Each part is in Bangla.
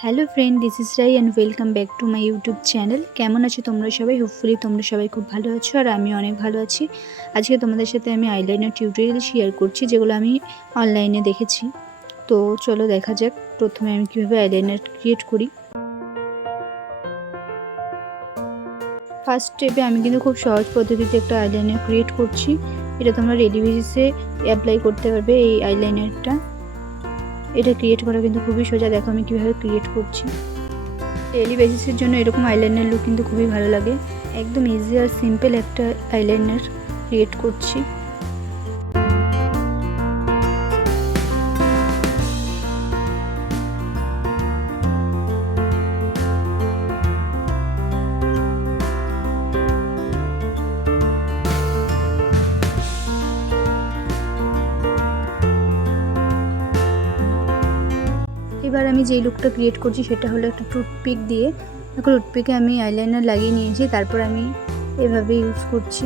Hello friend, this is Rai and welcome back to my YouTube channel. কেমন আছো তোমরা সবাই? হোপফুলি তোমরা সবাই খুব ভালো আছো আর আমি অনেক ভালো আছি। আজকে তোমাদের সাথে আমি আইলাইনার টিউটোরিয়াল শেয়ার করছি, যেগুলো আমি অনলাইনে দেখেছি। তো চলো দেখা যাক প্রথমে আমি কীভাবে আইলাইনার ক্রিয়েট করি। ফার্স্ট স্টেপে আমি কিন্তু খুব সহজ পদ্ধতিতে একটা আইলাইনার ক্রিয়েট করছি। এটা তোমরা ডেইলি বেসিসে অ্যাপ্লাই করতে পারবে। এই আইলাইনারটা এটা ক্রিয়েট করা কিন্তু খুবই সোজা। দেখো আমি কীভাবে ক্রিয়েট করছি। ডেইলি বেসিসের জন্য এরকম আইলাইনার লুক কিন্তু খুবই ভালো লাগে। একদম ইজি আর সিম্পল একটা আইলাইনার ক্রিয়েট করছি। এবার আমি যেই লুকটা ক্রিয়েট করছি সেটা হলো একটা টুথপিক দিয়ে। এখন টুথপিকে আমি আইলাইনার লাগিয়ে নিয়েছি, তারপর আমি এভাবে ইউজ করছি।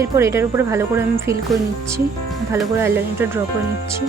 এরপর এটার উপরে ভালো করে আমি ফিল করে নিচ্ছি, ভালো করে আইলাইনারটা ড্র করে নিচ্ছি।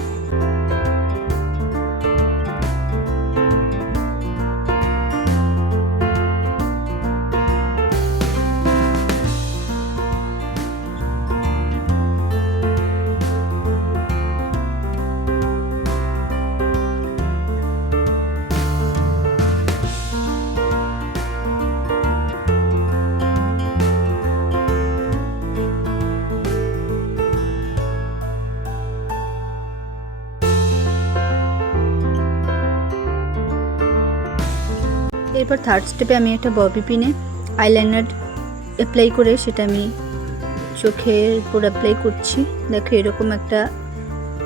এরপর থার্ড স্টেপে আমি একটা ববি পিনে আইলাইনার অ্যাপ্লাই করে সেটা আমি চোখের উপর অ্যাপ্লাই করছি। দেখো এরকম একটা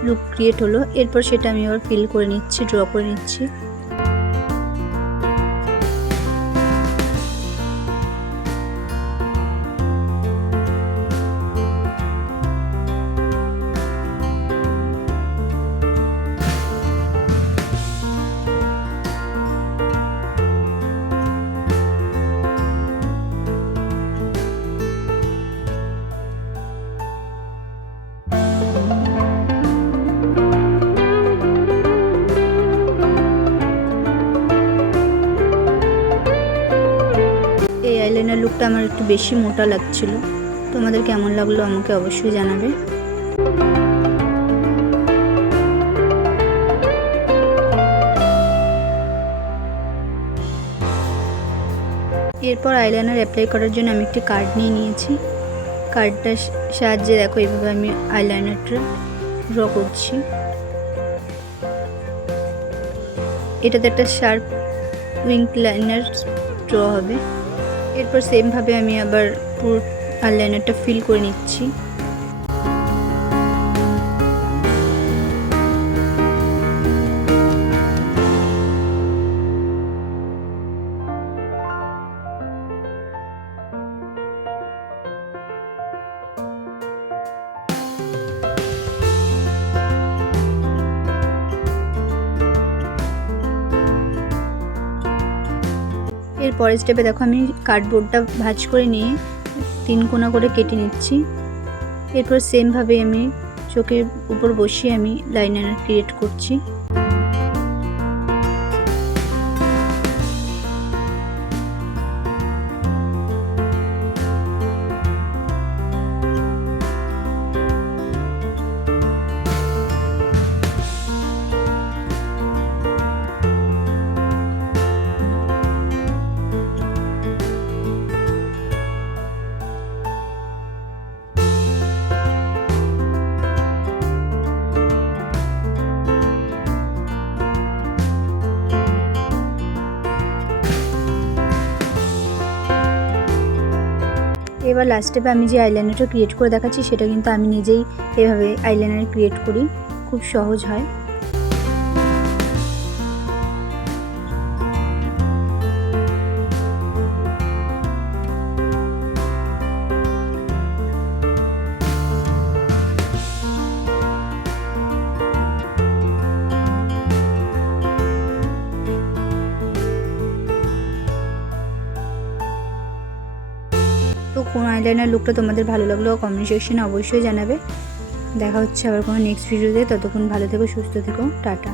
লুক ক্রিয়েট হলো। এরপর সেটা আমি আবার ফিল করে নিচ্ছি, ড্র করে নিচ্ছি। এই আইলাইনার লুকটা আমার একটু বেশি মোটা লাগছিল। তোমাদের কেমন লাগলো আমাকে অবশ্যই জানাবে। এরপর আইলাইনার অ্যাপ্লাই করার জন্য আমি একটি কার্ড নিয়ে নিয়েছি। কার্ডটার সাহায্যে দেখো এইভাবে আমি আইলাইনারটা ড্র করছি। এটাতে একটা শার্প উইঙ্ক লাইনার ড্র হবে। এরপর সেমভাবে আমি আবার পুরো আইলাইনারটা ফিল করে নিচ্ছি। এর পরের স্টেপে দেখো আমি কার্ডবোর্ডটা ভাঁজ করে নিয়ে 3 কোণা করে কেটে নিচ্ছি। এরপর সেমভাবে আমি চোখের উপর বসিয়ে আমি লাইনার ক্রিয়েট করছি। এবার লাস্ট স্টেপে আমি যে আইলাইনারটা ক্রিয়েট করে দেখাচ্ছি সেটা কিন্তু আমি নিজেই এভাবে আইলাইনার ক্রিয়েট করি, খুব সহজ হয়। তো কোন আইলাইনার লুকটা তোমাদের ভালো লাগলো কমেন্ট সেকশনে অবশ্যই জানাবে। দেখা হচ্ছে আবার কোনো নেক্সট ভিডিওতে। ততক্ষণ ভালো থেকো, সুস্থ থেকো, টাটা।